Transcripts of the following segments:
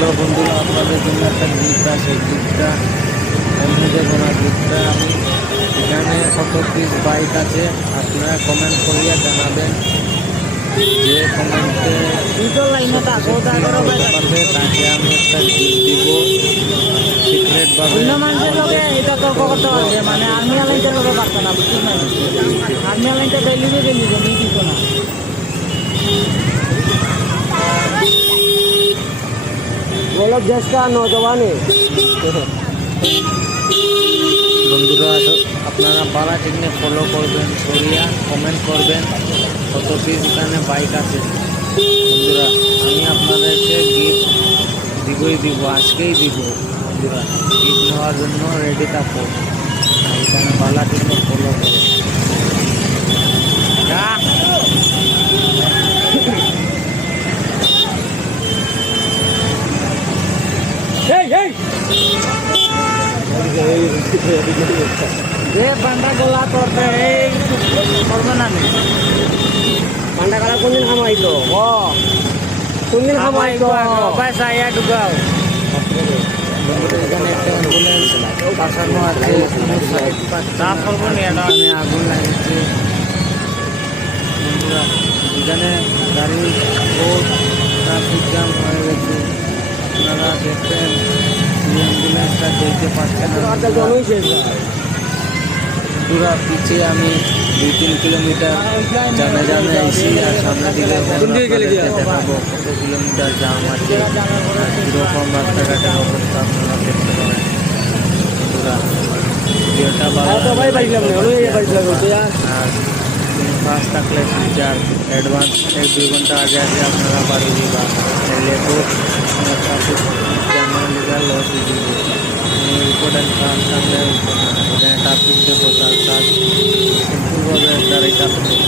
Hello বন্ধুরা, আপনাদের জন্য একটা গিফট আছে। গিফটটা অন্যদের গোনা গিফটটা আমি এখানে কত পিস বাইক আছে আপনারা কমেন্ট করিয়া জানাবেন। যে কমেন্টে পারবে তাকে আমি একটা গিফট দিব সিক্রেট ভাবে। অন্য মানুষের লোকে এটা তর্ক করতে পারবে, মানে আর্মি লাইনটার লোকে পারতো না, বুঝছেন না? আর্মি লাইনটা ডেলিভারি ডেলিভারি আমি দিব না। बोलो देश का नौजवान है। বন্ধুরা আপনারা পাড়া টেকনিক ফলো করবেন, সরিয়া কমেন্ট করবেন কত পিস এখানে বাইক আছে। বন্ধুরা আমি আপনাদেরকে গিফট দিব, আজকেই দিব। বন্ধুরা গিফট নেওয়ার জন্য রেডি থাকো, এখানে পাড়া টেকনিক ফলো করো। যে পান্ডা গোলা করবে এই করবে না নি পান্ডা গোলা কোনদিন খামাইতো ও কোনদিন খামাইতো পয়সা ইয়া ঢুকাও। এখানে একটা অ্যাম্বুলেন্স পাঠানো আছে, চাপ করবো নি এটা এখানে আগুন লাগছে। বন্ধুরা এখানে গাড়ি বহুত ট্রাফিক জ্যাম হয়ে গেছে, আপনারা দেখবেন অ্যাম্বুলেন্সটা দেখতে পাচ্ছেন না। বন্ধুরা পিছিয়ে আমি 2-3 কিলোমিটার জানে এসি আর সামনের দিকে দেখাবো কত কিলোমিটার জাম আছে, কীরকম রাস্তাঘাটের অবস্থা আপনারা দেখতে পাবেন। বন্ধুরা ভিডিওটা আর ফার্স্ট থাকলে ফিচার অ্যাডভান্স 1-2 ঘন্টা আগে আপনারা বাড়ি দিবা, এলে খুব ট্রাফিক জ্যামের লিগে লস হয়ে যাবে। ইম্পর্টেন্ট কাজ থাকলে এখানে ট্রাফিক দেখো, তার কাজ সিম্পলভাবে গাড়ি ট্রাফিক।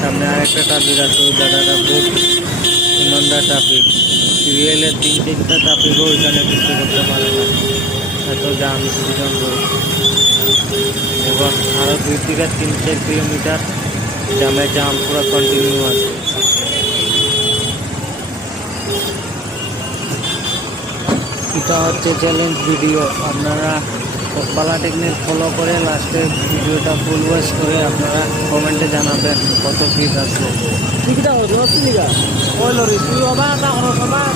সামনে আরেকটা ট্রাফিক আছে, ওই জায়গাটা খুব ইমানদার ট্রাফিক। সিরিয়ালে 3-4টা ট্রাফিকও ওইখানে কিছু করতে পারে না, এত জাম সিজন রোড। এবং আরও 2-3 কিলোমিটার জাম পুরো কন্টিনিউ আছে। এটা হচ্ছে চ্যালেঞ্জ ভিডিও, আপনারা পালা টেকনিক ফলো করে লাস্টে ভিডিওটা ফুল ওয়াচ করে আপনারা কমেন্টে জানাবেন কত পিস আছে। ঠিকটা হলো অসুবিধা ওই লরি তুই বাবা তা কোনো সবার